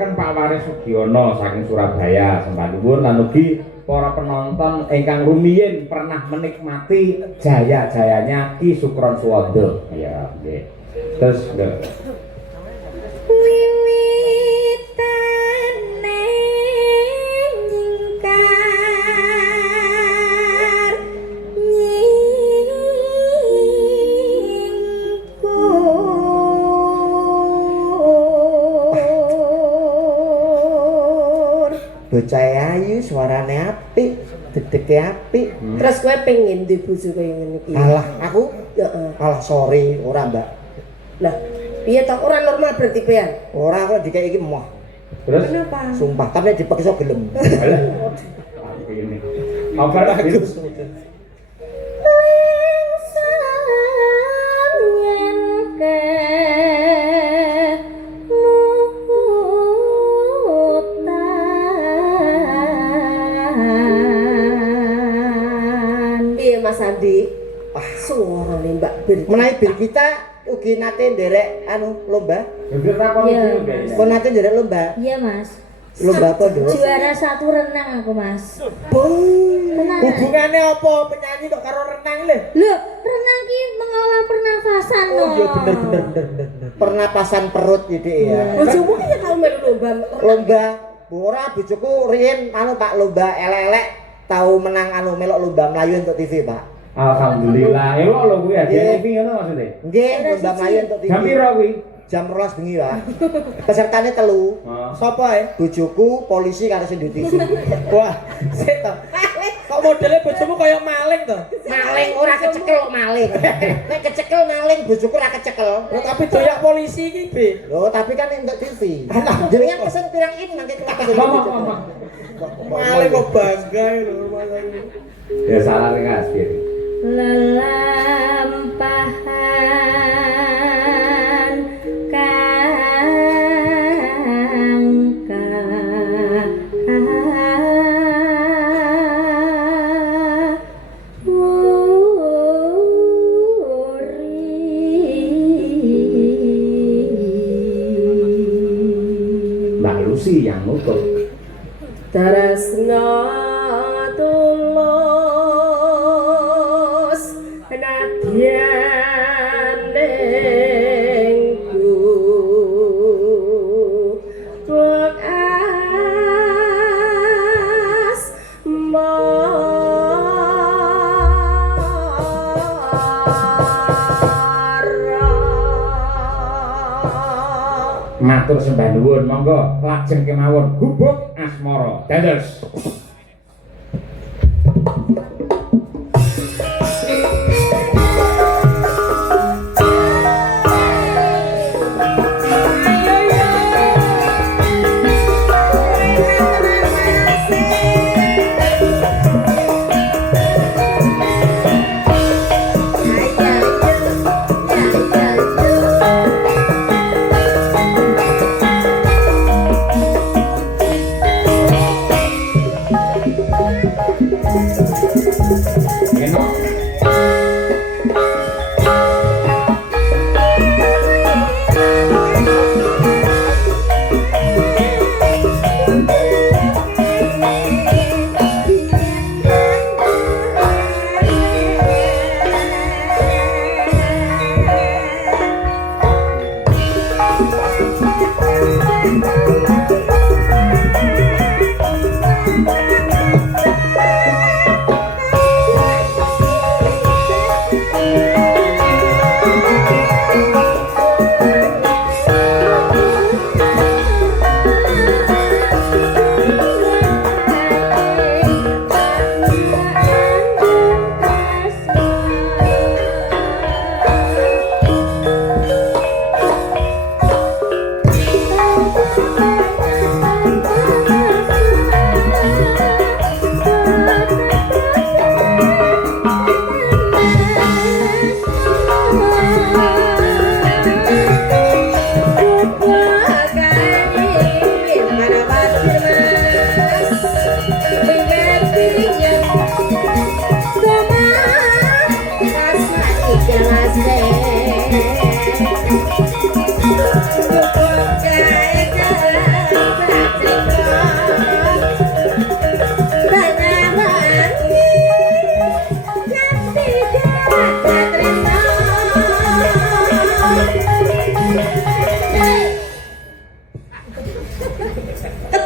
ngaturaken Pak Waris Sugiono saking Surabaya sembah nuwun lan ugi para penonton ingkang rumiyin pernah menikmati jaya-jayanya Ki Sukron Suwondo. Ya, nggih. Terus bocah ayu suarane apik dedeke apik Terus kowe pengen di bojo kaya ngene iki. alah aku Heeh. alah sorry ora mbak Lah, piye to ora normal berarti pean? ora aku dikek iki emoh terus Kenapa? sumpah tapi dipaksa gelem alah. Ini. Apa bagus? Mas Andi, suara nih Mbak Bir. menawi bir kita ugi nate nderek anu lomba Hampir takon Iya, dulu Mas. kayaknya. kok nate nderek lomba Iya mas. lomba apa Dok? Juara 1 renang aku mas. Tenang. Hubungannya apa penyanyi kok karo renang le? Loh, renang ki mengolah pernafasan Oh iya bener. Pernapasan perut gitu ya. Bojomu ki tau melu lomba. Lomba ora bojoku riyen anu Pak lomba elek-elek tahu menang anu melok lomba Melayu untuk TV Pak. Alhamdulillah. Elok lho kuwi ya. Nggih. TV ngono maksudnya. Nggih lomba Melayu untuk TV. Jam piro kuwi? Jam 12 bengi Pak. Pesertane telu. Oh. Sapa ae? Bojoku, polisi karo sing di TV. Wah, sik to. Kok modelnya bojomu kaya maling to? Maling ora kecekel kok maling. Nek kecekel maling bojoku ora kecekel. Loh, tapi doyak polisi iki, Bi. Loh, tapi kan untuk TV. Jenengan pesen pirang ini nanti kita Ngomong. Maling kok bangga lho maling. Ya salah ning Asbir. Lelampahan Mbak Lucy yang nutup. Tarasna tulus nadyan dengku tuak Matur sembah nuwun, monggo lajeng kemawon gubuk asmara. Dados.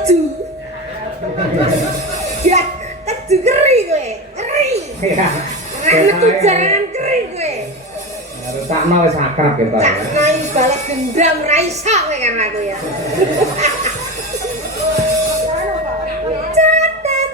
keju. Ya, keju keri kowe. Keri. Ya. Metu jarangan keri kowe. Harus sakno wis akrab kita. Cak nai balas dendam ra iso kowe kan aku ya. Catatan